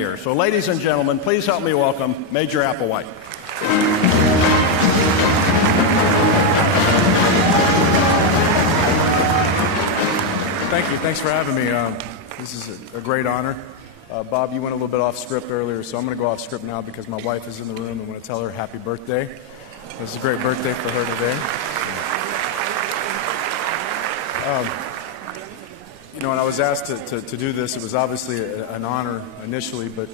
So, ladies and gentlemen, please help me welcome Major Applewhite. Thank you. Thanks for having me. This is a great honor. Bob, you went a little bit off script earlier, so I'm going to go off script now because my wife is in the room and I want to tell her happy birthday. This is a great birthday for her today. When I was asked to do this, it was obviously an honor initially, but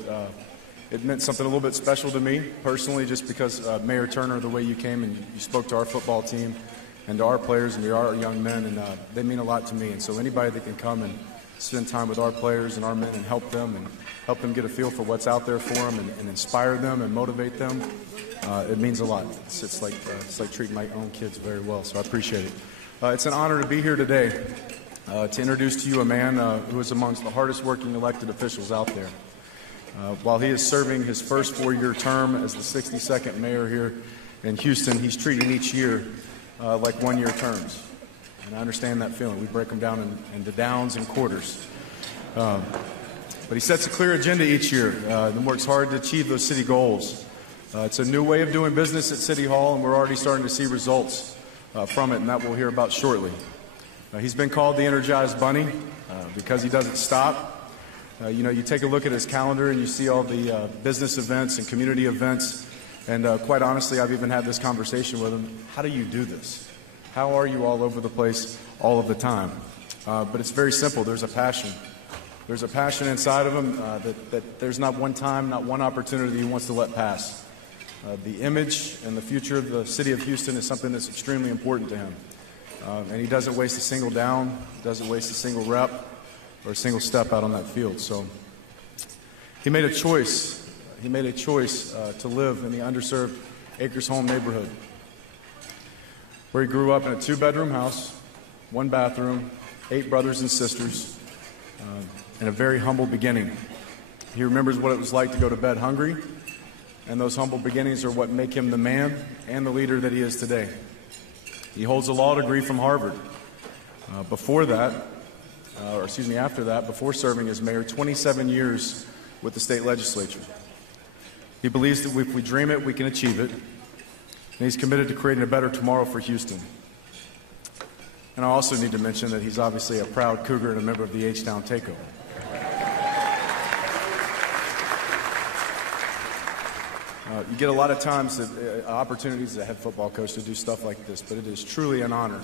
it meant something a little bit special to me personally, just because Mayor Turner, the way you came and you spoke to our football team and to our players and to our young men, and they mean a lot to me. And so anybody that can come and spend time with our players and our men and help them get a feel for what's out there for them and inspire them and motivate them, it means a lot. It's like treating my own kids very well, so I appreciate it. It's an honor to be here today. To introduce to you a man who is amongst the hardest working elected officials out there. While he is serving his first 4-year term as the 62nd mayor here in Houston, he's treating each year like 1-year terms. And I understand that feeling. We break them down into downs and quarters. But he sets a clear agenda each year and works hard to achieve those city goals. It's a new way of doing business at City Hall, and we're already starting to see results from it, and that we'll hear about shortly. He's been called the Energized Bunny because he doesn't stop. You take a look at his calendar and you see all the business events and community events. And quite honestly, I've even had this conversation with him. How do you do this? How are you all over the place all of the time? But it's very simple. There's a passion. There's a passion inside of him that there's not one time, not one opportunity he wants to let pass. The image and the future of the city of Houston is something that's extremely important to him. And he doesn't waste a single down, doesn't waste a single rep or a single step out on that field. So he made a choice. He made a choice to live in the underserved Acres Home neighborhood, where he grew up in a 2-bedroom house, 1 bathroom, 8 brothers and sisters, and a very humble beginning. He remembers what it was like to go to bed hungry, and those humble beginnings are what make him the man and the leader that he is today. He holds a law degree from Harvard. After that, before serving as mayor, 27 years with the state legislature. He believes that if we dream it, we can achieve it. And he's committed to creating a better tomorrow for Houston. And I also need to mention that he's obviously a proud Cougar and a member of the H-Town Takeover. You get a lot of times opportunities as a head football coach to do stuff like this, but it is truly an honor.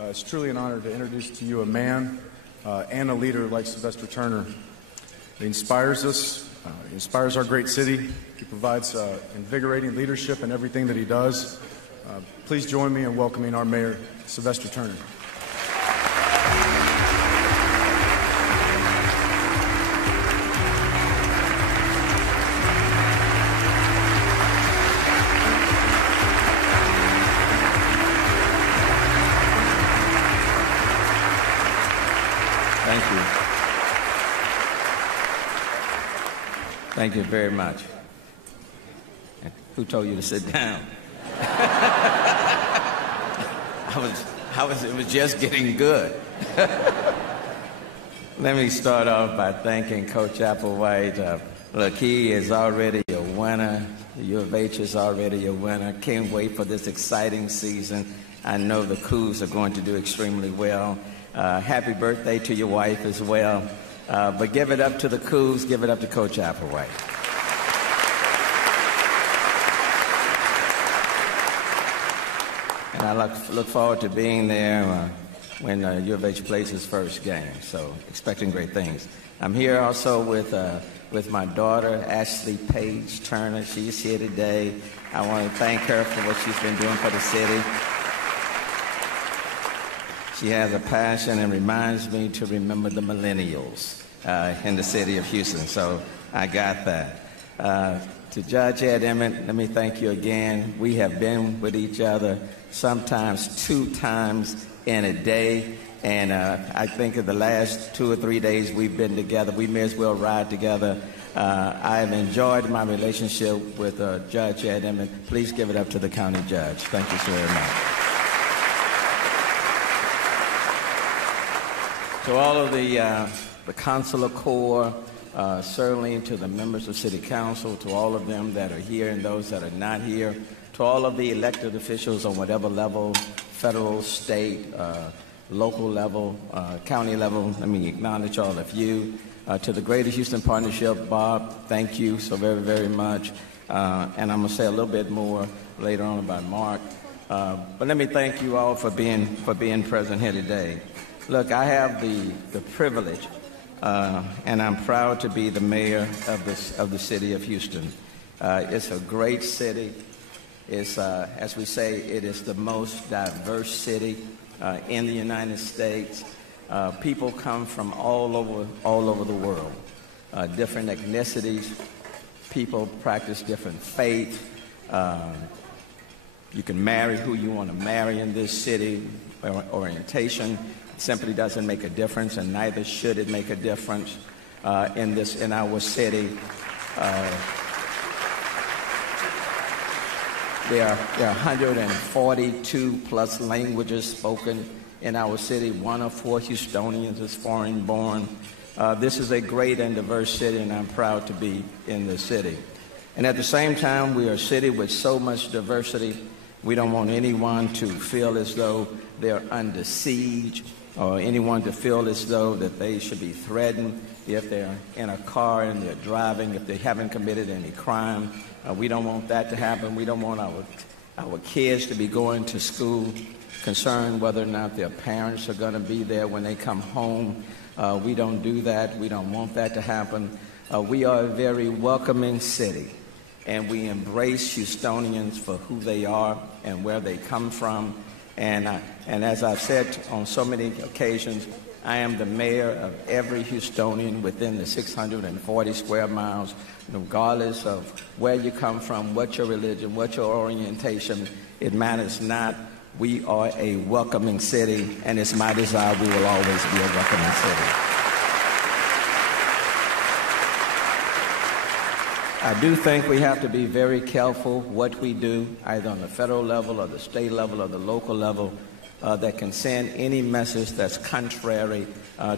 It's truly an honor to introduce to you a man and a leader like Sylvester Turner. He inspires us. He inspires our great city. He provides invigorating leadership in everything that he does. Please join me in welcoming our mayor, Sylvester Turner. Thank you. Thank you very much. Who told you to sit down? It was just getting good. Let me start off by thanking Coach Applewhite. Look, he is already a winner. U of H is already a winner. Can't wait for this exciting season. I know the Cougs are going to do extremely well. Happy birthday to your wife as well. But give it up to the Cougs, give it up to Coach Applewhite. And I look forward to being there when U of H plays his first game, so expecting great things. I'm here also with my daughter, Ashley Paige Turner. She's here today. I want to thank her for what she's been doing for the city. She has a passion and reminds me to remember the millennials in the city of Houston, so I got that. To Judge Ed Emmett, let me thank you again. We have been with each other sometimes 2 times in a day, and I think of the last 2 or 3 days we've been together. We may as well ride together. I have enjoyed my relationship with Judge Ed Emmett. Please give it up to the county judge. Thank you so very much. To all of the consular corps, certainly to the members of City Council, to all of them that are here and those that are not here, to all of the elected officials on whatever level, federal, state, local level, county level. Let me acknowledge all of you. To the Greater Houston Partnership, Bob, thank you so very, very much. And I'm going to say a little bit more later on about Mark. But let me thank you all for being present here today. Look, I have the privilege, and I'm proud to be the mayor of the city of Houston. It's a great city. It's, as we say, it is the most diverse city in the United States. People come from all over the world, different ethnicities. People practice different faiths. You can marry who you want to marry in this city. Orientation simply doesn't make a difference, and neither should it make a difference in our city. There are 142 plus languages spoken in our city. 1 of 4 Houstonians is foreign born. This is a great and diverse city, and I'm proud to be in this city. And at the same time, we are a city with so much diversity. We don't want anyone to feel as though they're under siege, or anyone to feel as though that they should be threatened if they're in a car and they're driving, if they haven't committed any crime. We don't want that to happen. We don't want our kids to be going to school concerned whether or not their parents are going to be there when they come home. We don't do that. We don't want that to happen. We are a very welcoming city, and we embrace Houstonians for who they are and where they come from. And as I've said on so many occasions, I am the mayor of every Houstonian within the 640 square miles, regardless of where you come from, what your religion, what your orientation. It matters not. We are a welcoming city, and it's my desire we will always be a welcoming city. I do think we have to be very careful what we do, either on the federal level or the state level or the local level, that can send any message that's contrary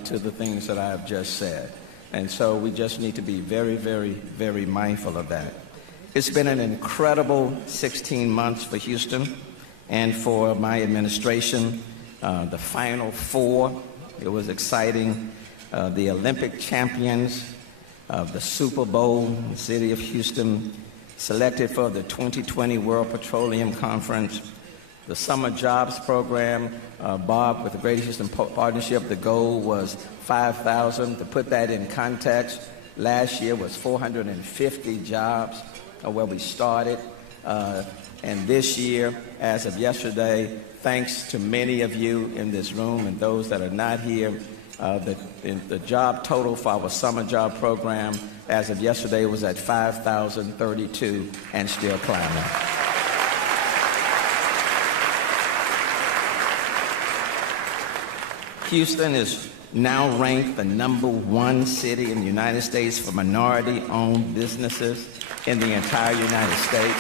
to the things that I have just said. And so we just need to be very, very, very mindful of that. It's been an incredible 16 months for Houston and for my administration. The Final Four, it was exciting. The Olympic champions of the Super Bowl, the city of Houston, selected for the 2020 World Petroleum Conference. The Summer Jobs Program, Bob, with the Greater Houston Partnership, the goal was 5,000. To put that in context, last year was 450 jobs where we started. And this year, as of yesterday, thanks to many of you in this room and those that are not here, the job total for our summer job program as of yesterday was at 5,032 and still climbing. Houston is now ranked the #1 city in the United States for minority-owned businesses in the entire United States.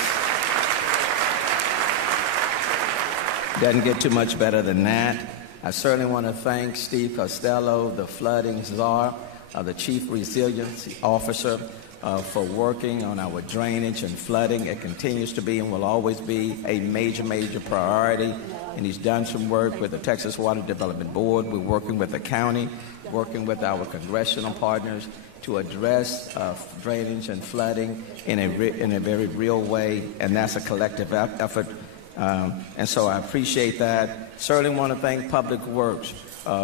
Doesn't get too much better than that. I certainly want to thank Steve Costello, the flooding czar, the chief resiliency officer, for working on our drainage and flooding. It continues to be and will always be a major, major priority. And he's done some work with the Texas Water Development Board. We're working with the county, working with our congressional partners to address drainage and flooding in a very real way, and that's a collective effort. And so I appreciate that. Certainly want to thank Public Works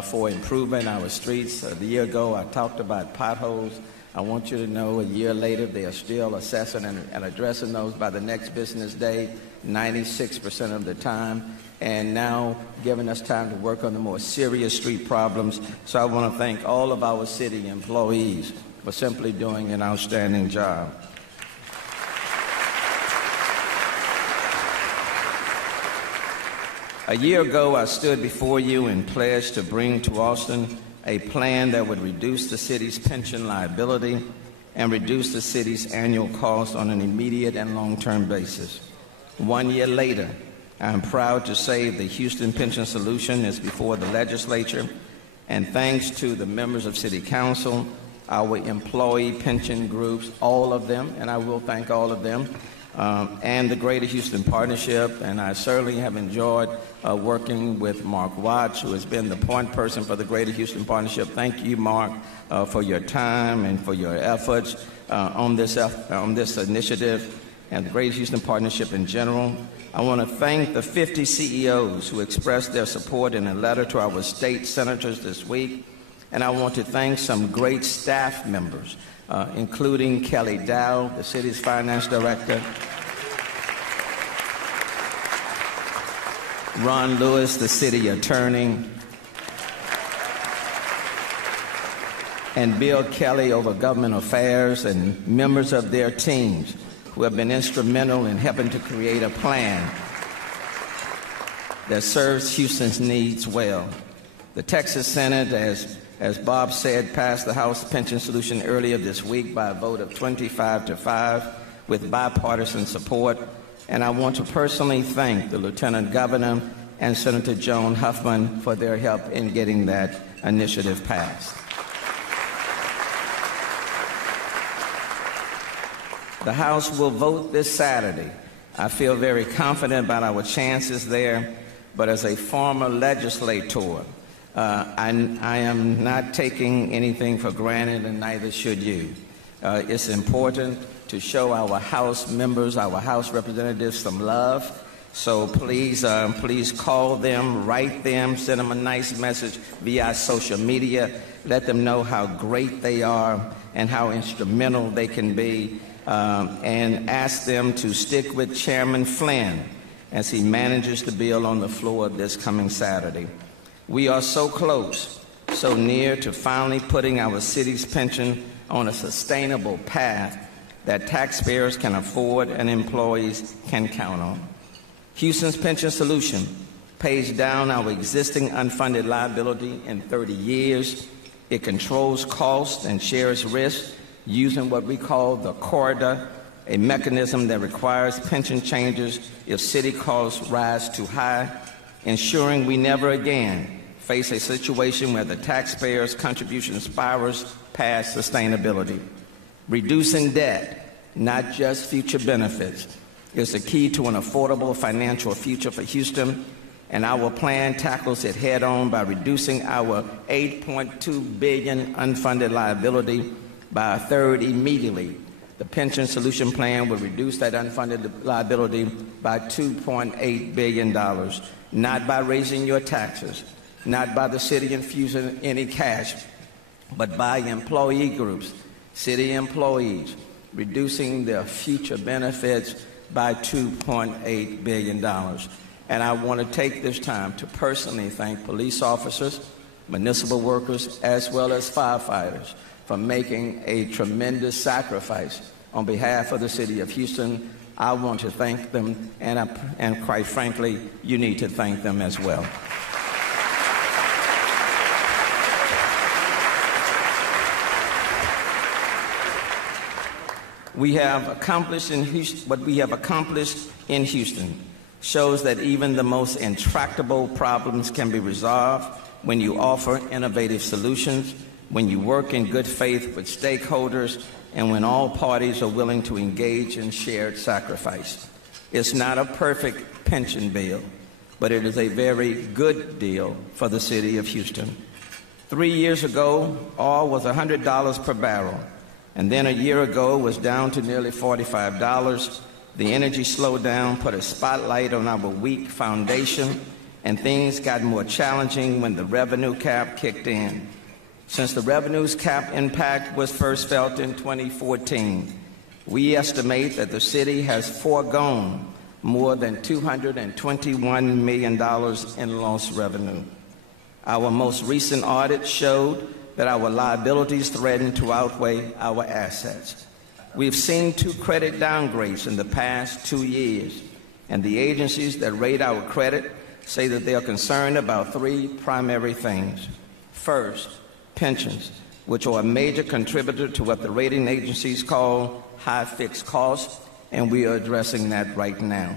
for improving our streets. A year ago, I talked about potholes. I want you to know a year later, they are still assessing and addressing those by the next business day, 96% of the time, and now giving us time to work on the more serious street problems. So I want to thank all of our city employees for simply doing an outstanding job. A year ago, I stood before you and pledged to bring to Austin a plan that would reduce the city's pension liability and reduce the city's annual cost on an immediate and long-term basis. 1 year later, I am proud to say the Houston Pension Solution is before the legislature, and thanks to the members of City Council our employee pension groups, all of them, and I will thank all of them, and the Greater Houston Partnership. And I certainly have enjoyed working with Mark Watts, who has been the point person for the Greater Houston Partnership. Thank you, Mark, for your time and for your efforts on this initiative and the Greater Houston Partnership in general. I want to thank the 50 CEOs who expressed their support in a letter to our state senators this week. And I want to thank some great staff members, including Kelly Dow, the city's finance director, Ron Lewis, the city attorney, and Bill Kelly over government affairs, and members of their teams who have been instrumental in helping to create a plan that serves Houston's needs well. The Texas Senate, as Bob said, passed the House pension solution earlier this week by a vote of 25-5 with bipartisan support. And I want to personally thank the Lieutenant Governor and Senator Joan Huffman for their help in getting that initiative passed. The House will vote this Saturday. I feel very confident about our chances there, but as a former legislator, I am not taking anything for granted, and neither should you. It's important to show our House members, our House representatives, some love. So please call them, write them, send them a nice message via social media. Let them know how great they are and how instrumental they can be. And ask them to stick with Chairman Flynn as he manages the bill on the floor this coming Saturday. We are so close, so near to finally putting our city's pension on a sustainable path that taxpayers can afford and employees can count on. Houston's pension solution pays down our existing unfunded liability in 30 years. It controls costs and shares risk using what we call the corridor, a mechanism that requires pension changes if city costs rise too high, ensuring we never again face a situation where the taxpayer's contribution spirals past sustainability. Reducing debt, not just future benefits, is the key to an affordable financial future for Houston, and our plan tackles it head-on by reducing our $8.2 billion unfunded liability by a third immediately. The pension solution plan will reduce that unfunded liability by $2.8 billion, not by raising your taxes, not by the city infusing any cash, but by employee groups, city employees, reducing their future benefits by $2.8 billion. And I want to take this time to personally thank police officers, municipal workers, as well as firefighters for making a tremendous sacrifice on behalf of the city of Houston. I want to thank them, and quite frankly, you need to thank them as well. We have accomplished in Houston, what we have accomplished in Houston shows that even the most intractable problems can be resolved when you offer innovative solutions, when you work in good faith with stakeholders, and when all parties are willing to engage in shared sacrifice. It's not a perfect pension bill, but it is a very good deal for the city of Houston. 3 years ago, oil was $100 per barrel, and then a year ago was down to nearly $45. The energy slowdown put a spotlight on our weak foundation, and things got more challenging when the revenue cap kicked in. Since the revenues cap impact was first felt in 2014, we estimate that the city has foregone more than $221 million in lost revenue. Our most recent audit showed that our liabilities threaten to outweigh our assets. We've seen 2 credit downgrades in the past 2 years, and the agencies that rate our credit say that they are concerned about 3 primary things. First, pensions, which are a major contributor to what the rating agencies call high fixed costs, and we are addressing that right now.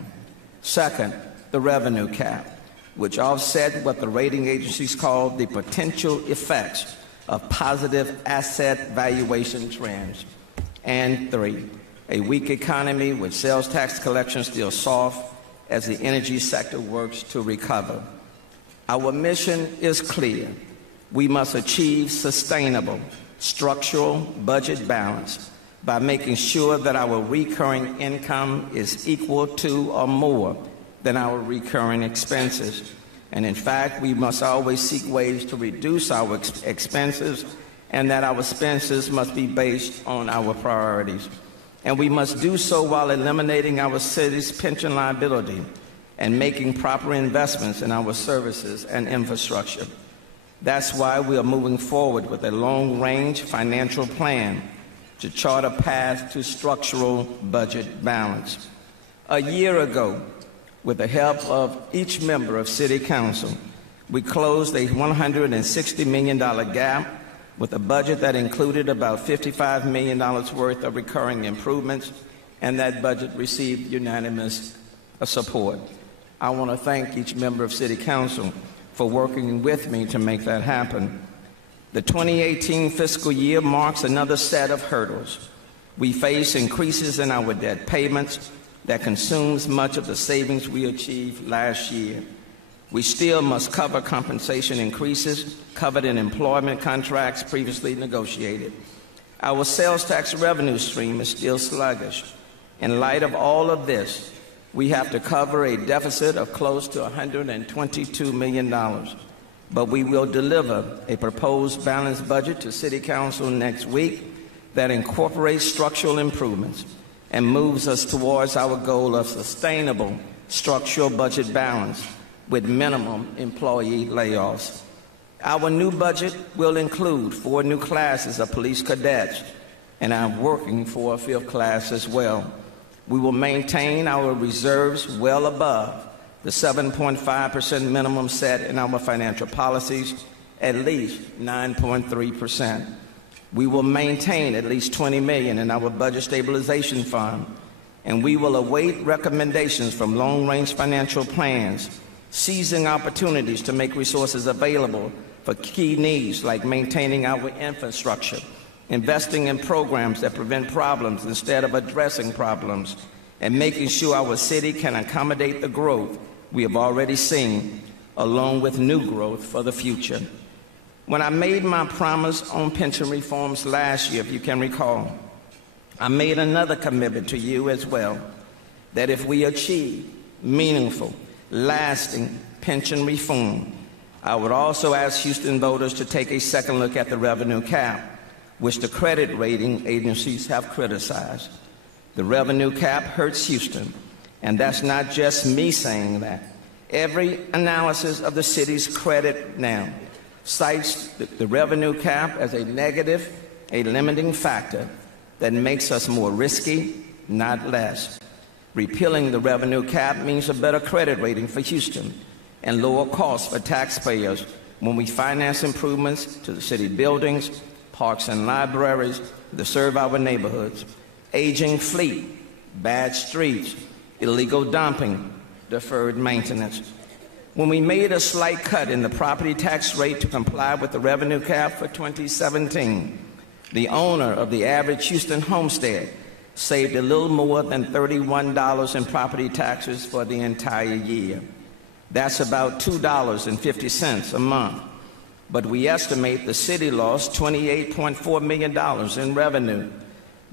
Second, the revenue cap, which offset what the rating agencies call the potential effects of positive asset valuation trends. And 3, a weak economy with sales tax collections still soft as the energy sector works to recover. Our mission is clear. We must achieve sustainable, structural budget balance by making sure that our recurring income is equal to or more than our recurring expenses. And in fact, we must always seek ways to reduce our expenses, and that our expenses must be based on our priorities. And we must do so while eliminating our city's pension liability and making proper investments in our services and infrastructure. That's why we are moving forward with a long-range financial plan to chart a path to structural budget balance. A year ago, with the help of each member of City Council, we closed a $160 million gap with a budget that included about $55 million worth of recurring improvements, and that budget received unanimous support. I want to thank each member of City Council for working with me to make that happen. The 2018 fiscal year marks another set of hurdles. We face increases in our debt payments that consumes much of the savings we achieved last year. We still must cover compensation increases covered in employment contracts previously negotiated. Our sales tax revenue stream is still sluggish. In light of all of this, we have to cover a deficit of close to $122 million. But we will deliver a proposed balanced budget to City Council next week that incorporates structural improvements and moves us towards our goal of sustainable structural budget balance with minimum employee layoffs. Our new budget will include 4 new classes of police cadets, and I'm working for a 5th class as well. We will maintain our reserves well above the 7.5% minimum set in our financial policies, at least 9.3%. We will maintain at least $20 million in our budget stabilization fund, and we will await recommendations from long-range financial plans, seizing opportunities to make resources available for key needs like maintaining our infrastructure, investing in programs that prevent problems instead of addressing problems, and making sure our city can accommodate the growth we have already seen, along with new growth for the future. When I made my promise on pension reforms last year, if you can recall, I made another commitment to you as well, that if we achieve meaningful, lasting pension reform, I would also ask Houston voters to take a second look at the revenue cap, which the credit rating agencies have criticized. The revenue cap hurts Houston, and that's not just me saying that. Every analysis of the city's credit now cites the revenue cap as a negative, a limiting factor that makes us more risky, not less. Repealing the revenue cap means a better credit rating for Houston and lower costs for taxpayers when we finance improvements to the city buildings, parks and libraries that serve our neighborhoods, aging fleet, bad streets, illegal dumping, deferred maintenance. When we made a slight cut in the property tax rate to comply with the revenue cap for 2017, the owner of the average Houston homestead saved a little more than $31 in property taxes for the entire year. That's about $2.50 a month. But we estimate the city lost $28.4 million in revenue.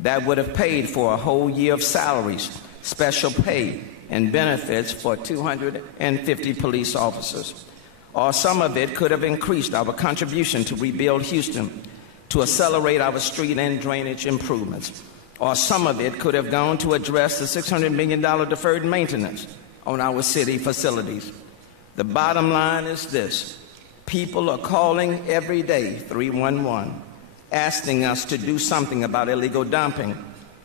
That would have paid for a whole year of salaries, special pay, and benefits for 250 police officers. Or some of it could have increased our contribution to rebuild Houston, to accelerate our street and drainage improvements. Or some of it could have gone to address the $600 million deferred maintenance on our city facilities. The bottom line is this: people are calling every day 311, asking us to do something about illegal dumping.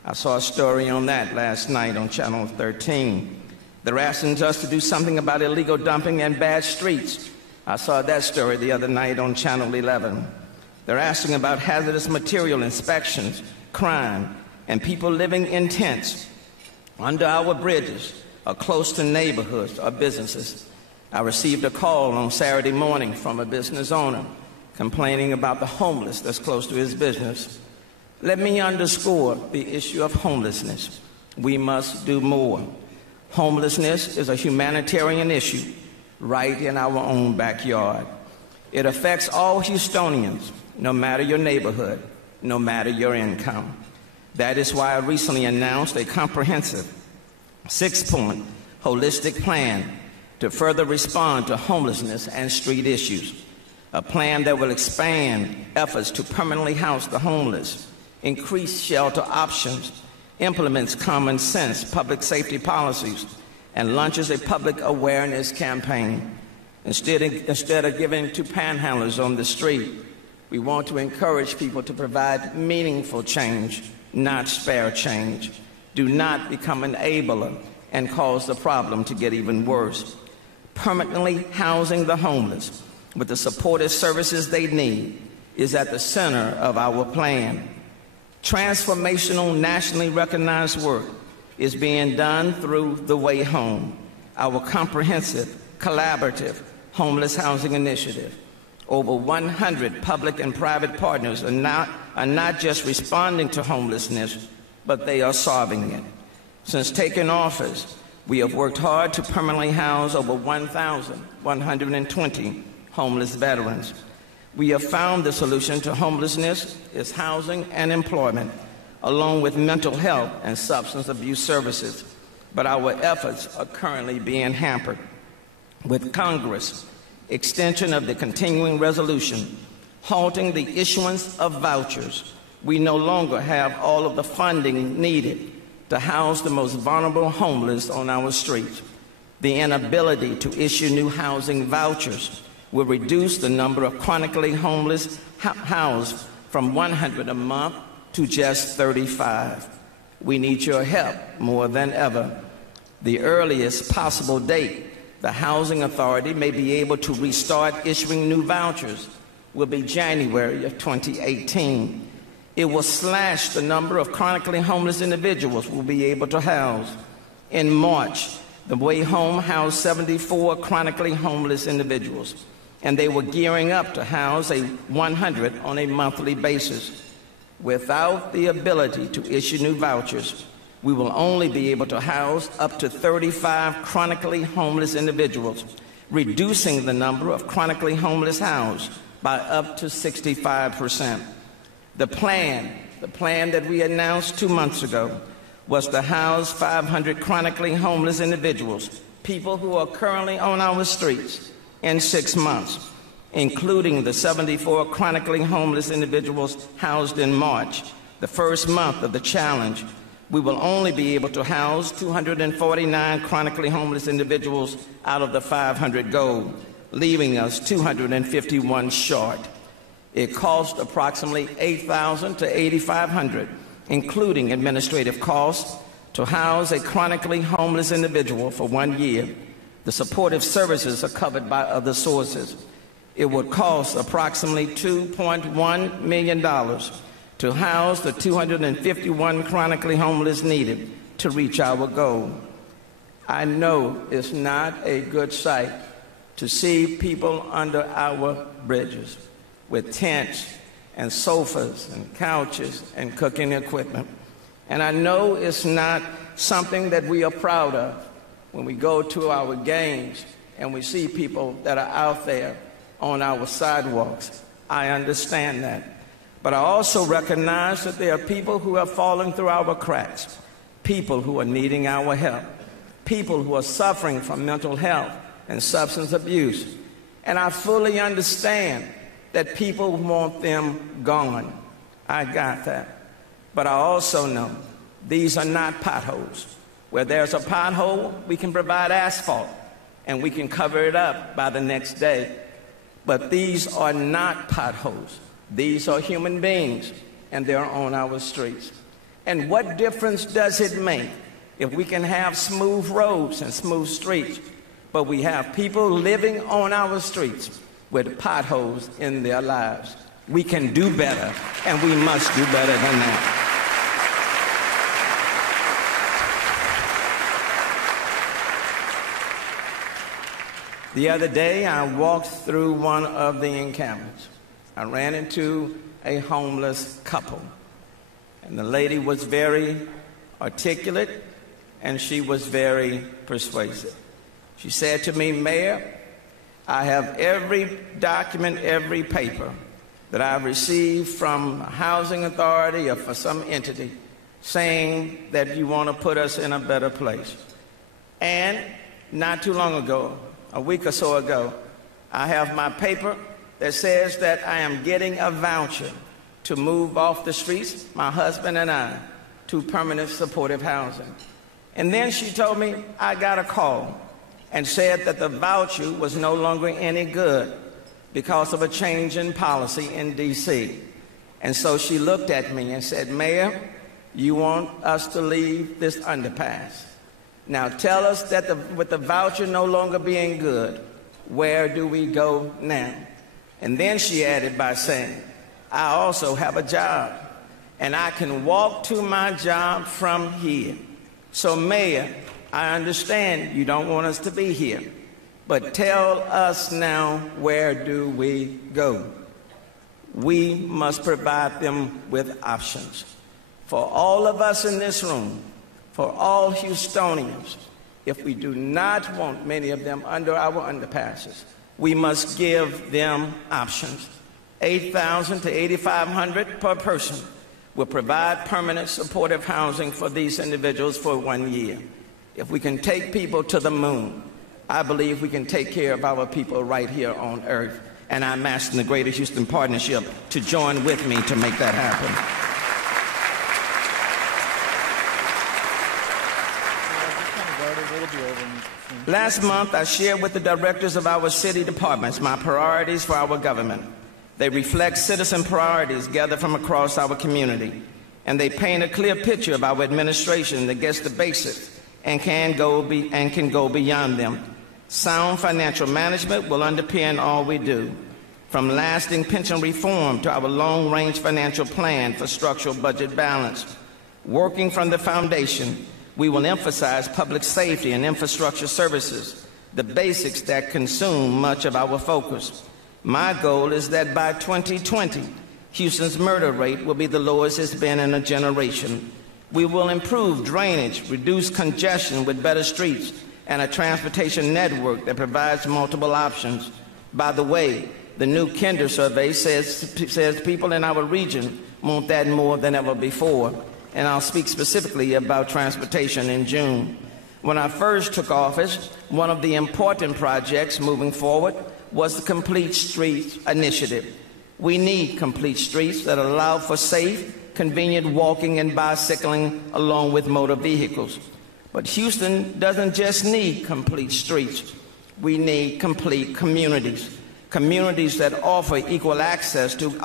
I saw a story on that last night on Channel 13. They're asking us to do something about illegal dumping and bad streets. I saw that story the other night on Channel 11. They're asking about hazardous material inspections, crime, and people living in tents under our bridges or close to neighborhoods or businesses. I received a call on Saturday morning from a business owner complaining about the homeless that's close to his business. Let me underscore the issue of homelessness. We must do more. Homelessness is a humanitarian issue right in our own backyard. It affects all Houstonians, no matter your neighborhood, no matter your income. That is why I recently announced a comprehensive 6-point holistic plan to further respond to homelessness and street issues. A plan that will expand efforts to permanently house the homeless, increase shelter options, implements common sense public safety policies, and launches a public awareness campaign. Instead of giving to panhandlers on the street, we want to encourage people to provide meaningful change, not spare change. Do not become an enabler and cause the problem to get even worse. Permanently housing the homeless with the supportive services they need is at the center of our plan. Transformational, nationally recognized work is being done through The Way Home, our comprehensive, collaborative homeless housing initiative. Over 100 public and private partners are not just responding to homelessness, but they are solving it. Since taking office, we have worked hard to permanently house over 1,120 homeless veterans. We have found the solution to homelessness is housing and employment, along with mental health and substance abuse services. But our efforts are currently being hampered. With Congress' extension of the continuing resolution, halting the issuance of vouchers, we no longer have all of the funding needed to house the most vulnerable homeless on our streets. The inability to issue new housing vouchers will reduce the number of chronically homeless housed from 100 a month to just 35. We need your help more than ever. The earliest possible date the Housing Authority may be able to restart issuing new vouchers will be January of 2018. It will slash the number of chronically homeless individuals we'll be able to house. In March, The Way Home housed 74 chronically homeless individuals, and they were gearing up to house 100 on a monthly basis. Without the ability to issue new vouchers, we will only be able to house up to 35 chronically homeless individuals, reducing the number of chronically homeless housed by up to 65%. The plan that we announced 2 months ago was to house 500 chronically homeless individuals, people who are currently on our streets, in 6 months, including the 74 chronically homeless individuals housed in March, the first month of the challenge. We will only be able to house 249 chronically homeless individuals out of the 500 goal, leaving us 251 short. It cost approximately $8,000 to $8,500, including administrative costs, to house a chronically homeless individual for 1 year. The supportive services are covered by other sources. It would cost approximately $2.1 million to house the 251 chronically homeless needed to reach our goal. I know it's not a good sight to see people under our bridges with tents and sofas and couches and cooking equipment. And I know it's not something that we are proud of when we go to our games and we see people that are out there on our sidewalks. I understand that. But I also recognize that there are people who have fallen through our cracks, people who are needing our help, people who are suffering from mental health and substance abuse. And I fully understand that people want them gone. I got that. But I also know these are not potholes. Where there's a pothole, we can provide asphalt and we can cover it up by the next day. But these are not potholes. These are human beings, and they're on our streets. And what difference does it make if we can have smooth roads and smooth streets, but we have people living on our streets with potholes in their lives? We can do better, and we must do better than that. The other day, I walked through one of the encampments. I ran into a homeless couple. And the lady was very articulate, and she was very persuasive. She said to me, "Mayor, I have every document, every paper that I received from a housing authority or for some entity saying that you want to put us in a better place. And not too long ago, a week or so ago, I have my paper that says that I am getting a voucher to move off the streets, my husband and I, to permanent supportive housing." And then she told me I got a call and said that the voucher was no longer any good because of a change in policy in D.C. And so she looked at me and said, "Mayor, you want us to leave this underpass. Now tell us that with the voucher no longer being good, where do we go now?" And then she added by saying, "I also have a job, and I can walk to my job from here. So, Mayor, I understand you don't want us to be here, but tell us now, where do we go?" We must provide them with options. For all of us in this room, for all Houstonians, if we do not want many of them under our underpasses, we must give them options. $8,000 to $8,500 per person will provide permanent supportive housing for these individuals for 1 year. If we can take people to the moon, I believe we can take care of our people right here on earth. And I'm asking the Greater Houston Partnership to join with me to make that happen. Last month, I shared with the directors of our city departments my priorities for our government. They reflect citizen priorities gathered from across our community, and they paint a clear picture of our administration that gets the basics and can go beyond them. Sound financial management will underpin all we do, from lasting pension reform to our long-range financial plan for structural budget balance. Working from the foundation, we will emphasize public safety and infrastructure services, the basics that consume much of our focus. My goal is that by 2020, Houston's murder rate will be the lowest it's been in a generation. We will improve drainage, reduce congestion with better streets, and a transportation network that provides multiple options. By the way, the new Kinder survey says people in our region want that more than ever before. And I'll speak specifically about transportation in June. When I first took office, one of the important projects moving forward was the Complete Streets Initiative. We need complete streets that allow for safe, convenient walking and bicycling along with motor vehicles. But Houston doesn't just need complete streets. We need complete communities, communities that offer equal access to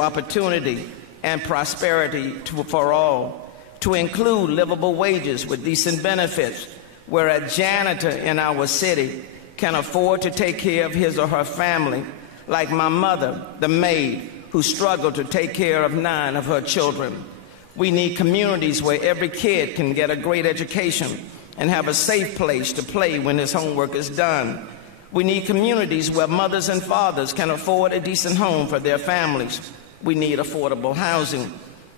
opportunity and prosperity for all, to include livable wages with decent benefits, where a janitor in our city can afford to take care of his or her family, like my mother, the maid, who struggled to take care of 9 of her children. We need communities where every kid can get a great education and have a safe place to play when his homework is done. We need communities where mothers and fathers can afford a decent home for their families. We need affordable housing.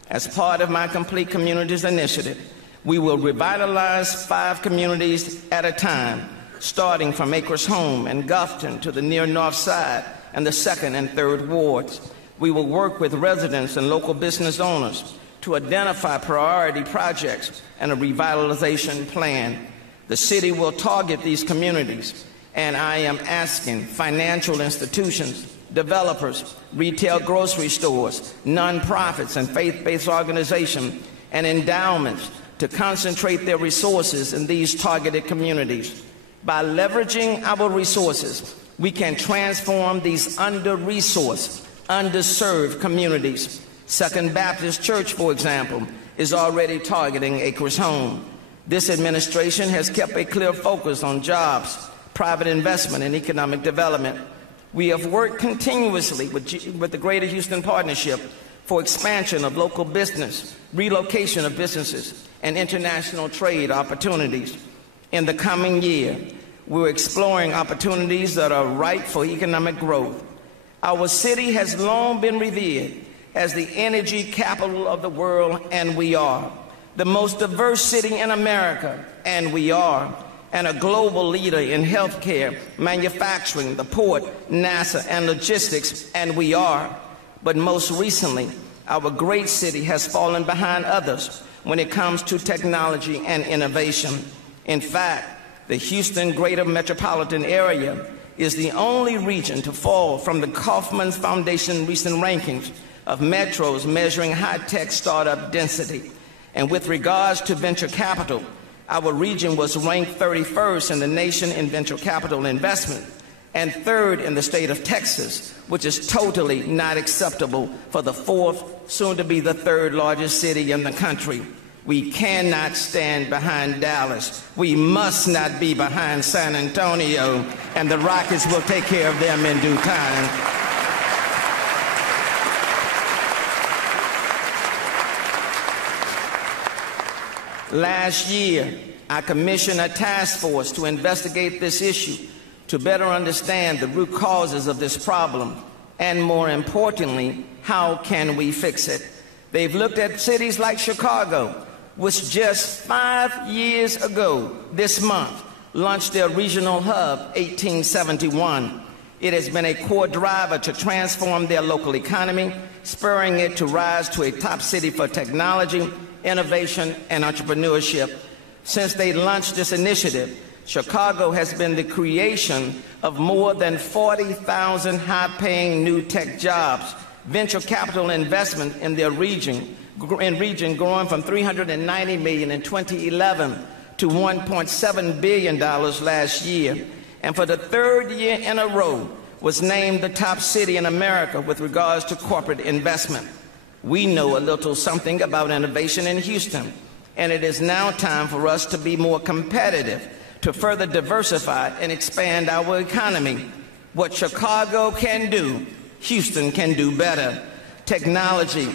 As part of my Complete Communities Initiative, we will revitalize 5 communities at a time, starting from Acres Home and Gulfton to the near North Side and the 2nd and 3rd wards. We will work with residents and local business owners to identify priority projects and a revitalization plan. The city will target these communities, and I am asking financial institutions, developers, retail grocery stores, nonprofits, and faith-based organizations and endowments to concentrate their resources in these targeted communities. By leveraging our resources, we can transform these under-resourced, underserved communities. Second Baptist Church, for example, is already targeting Acres Home. This administration has kept a clear focus on jobs, private investment, and economic development. We have worked continuously with the Greater Houston Partnership for expansion of local business, relocation of businesses, and international trade opportunities. In the coming year, we're exploring opportunities that are ripe for economic growth. Our city has long been revered as the energy capital of the world, and we are. The most diverse city in America, and we are. And a global leader in healthcare, manufacturing, the port, NASA, and logistics, and we are. But most recently, our great city has fallen behind others when it comes to technology and innovation. In fact, the Houston Greater Metropolitan Area is the only region to fall from the Kauffman Foundation recent rankings of metros measuring high-tech startup density. And with regards to venture capital, our region was ranked 31st in the nation in venture capital investment and 3rd in the state of Texas, which is totally not acceptable for the 4th, soon to be the 3rd largest city in the country. We cannot stand behind Dallas. We must not be behind San Antonio, and the Rockets will take care of them in due time. Last year, I commissioned a task force to investigate this issue to better understand the root causes of this problem, and more importantly, how can we fix it? They've looked at cities like Chicago, which just 5 years ago this month launched their regional hub, 1871. It has been a core driver to transform their local economy, spurring it to rise to a top city for technology, innovation, and entrepreneurship. Since they launched this initiative, Chicago has been the creation of more than 40,000 high-paying new tech jobs, venture capital investment in their region growing from $390 million in 2011 to $1.7 billion last year, and for the 3rd year in a row was named the top city in America with regards to corporate investment. We know a little something about innovation in Houston, and it is now time for us to be more competitive, to further diversify and expand our economy. What Chicago can do, Houston can do better. Technology.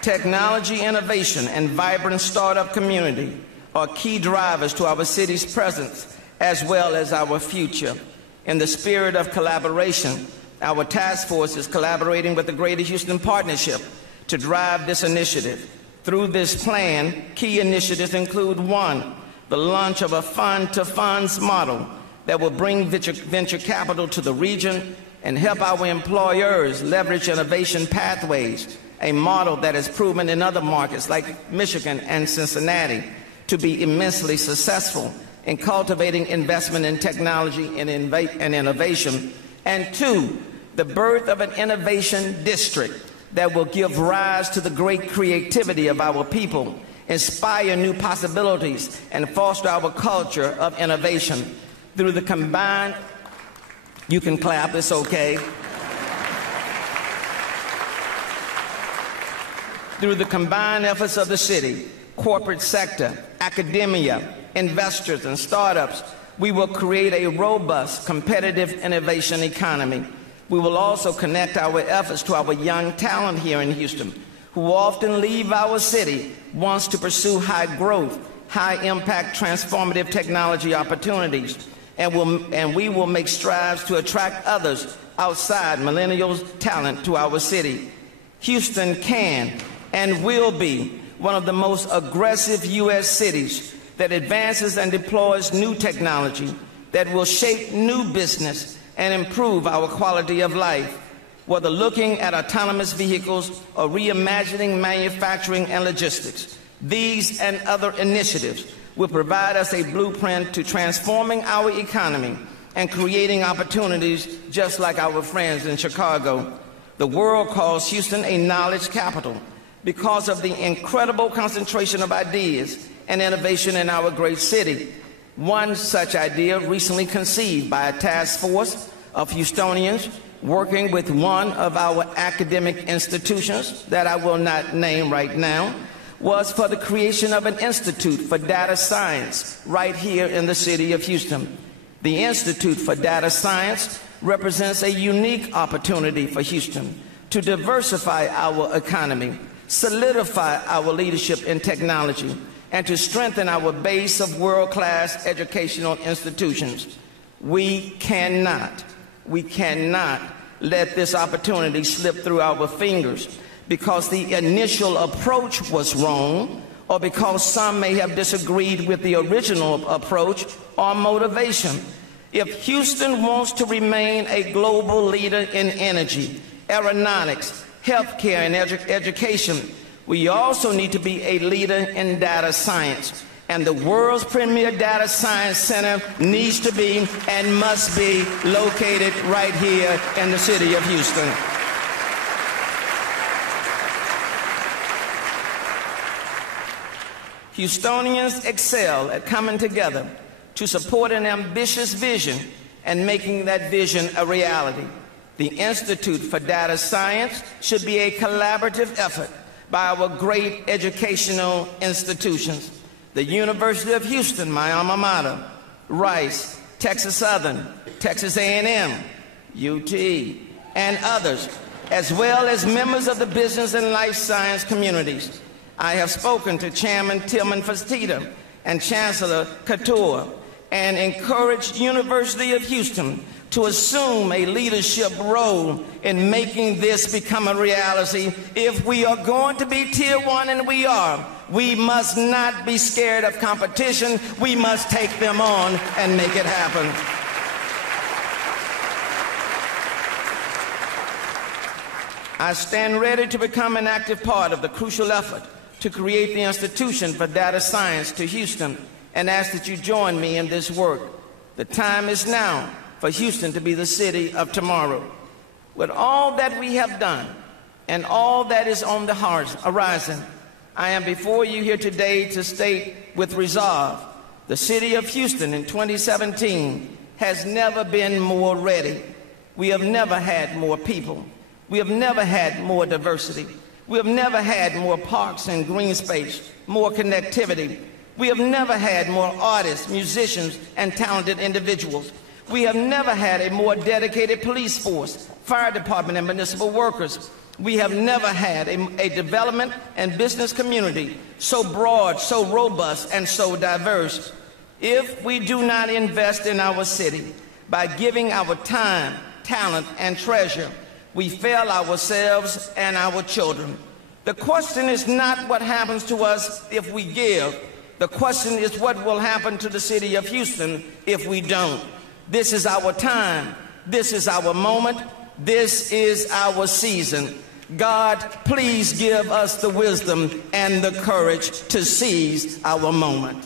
Technology innovation and vibrant startup community are key drivers to our city's presence as well as our future. In the spirit of collaboration, our task force is collaborating with the Greater Houston Partnership to drive this initiative. Through this plan, key initiatives include 1, the launch of a fund-to-funds model that will bring venture capital to the region and help our employers leverage innovation pathways, a model that has proven in other markets like Michigan and Cincinnati to be immensely successful in cultivating investment in technology and innovation. And 2, the birth of an innovation district that will give rise to the great creativity of our people, inspire new possibilities, and foster our culture of innovation. Through the combined, you can clap, it's okay. Through the combined efforts of the city, corporate sector, academia, investors, and startups, we will create a robust, competitive innovation economy. We will also connect our efforts to our young talent here in Houston, who often leave our city once to pursue high growth, high impact, transformative technology opportunities. And we will make strides to attract others outside millennials' talent to our city. Houston can and will be one of the most aggressive U.S. cities that advances and deploys new technology that will shape new business and improve our quality of life. Whether looking at autonomous vehicles or reimagining manufacturing and logistics, these and other initiatives will provide us a blueprint to transforming our economy and creating opportunities just like our friends in Chicago. The world calls Houston a knowledge capital because of the incredible concentration of ideas and innovation in our great city. One such idea recently conceived by a task force of Houstonians working with one of our academic institutions that I will not name right now was for the creation of an institute for data science right here in the city of Houston. The Institute for Data Science represents a unique opportunity for Houston to diversify our economy, solidify our leadership in technology, and to strengthen our base of world-class educational institutions. We cannot let this opportunity slip through our fingers because the initial approach was wrong, or because some may have disagreed with the original approach or motivation. If Houston wants to remain a global leader in energy, aeronautics, healthcare, and education, we also need to be a leader in data science. And the world's premier data science center needs to be and must be located right here in the city of Houston. Houstonians excel at coming together to support an ambitious vision and making that vision a reality. The Institute for Data Science should be a collaborative effort by our great educational institutions. The University of Houston, my alma mater, Rice, Texas Southern, Texas A&M, UT, and others, as well as members of the business and life science communities. I have spoken to Chairman Tillman Fertitta and Chancellor Couture and encouraged University of Houston to assume a leadership role in making this become a reality. If we are going to be Tier 1, and we are, we must not be scared of competition. We must take them on and make it happen. I stand ready to become an active part of the crucial effort to create the Institution for Data Science to Houston, and ask that you join me in this work. The time is now for Houston to be the city of tomorrow. With all that we have done and all that is on the horizon, I am before you here today to state with resolve, the city of Houston in 2017 has never been more ready. We have never had more people. We have never had more diversity. We have never had more parks and green space, more connectivity. We have never had more artists, musicians, and talented individuals. We have never had a more dedicated police force, fire department, and municipal workers. We have never had a development and business community so broad, so robust, and so diverse. If we do not invest in our city by giving our time, talent, and treasure, we fail ourselves and our children. The question is not what happens to us if we give. The question is what will happen to the city of Houston if we don't. This is our time. This is our moment. This is our season. God, please give us the wisdom and the courage to seize our moment.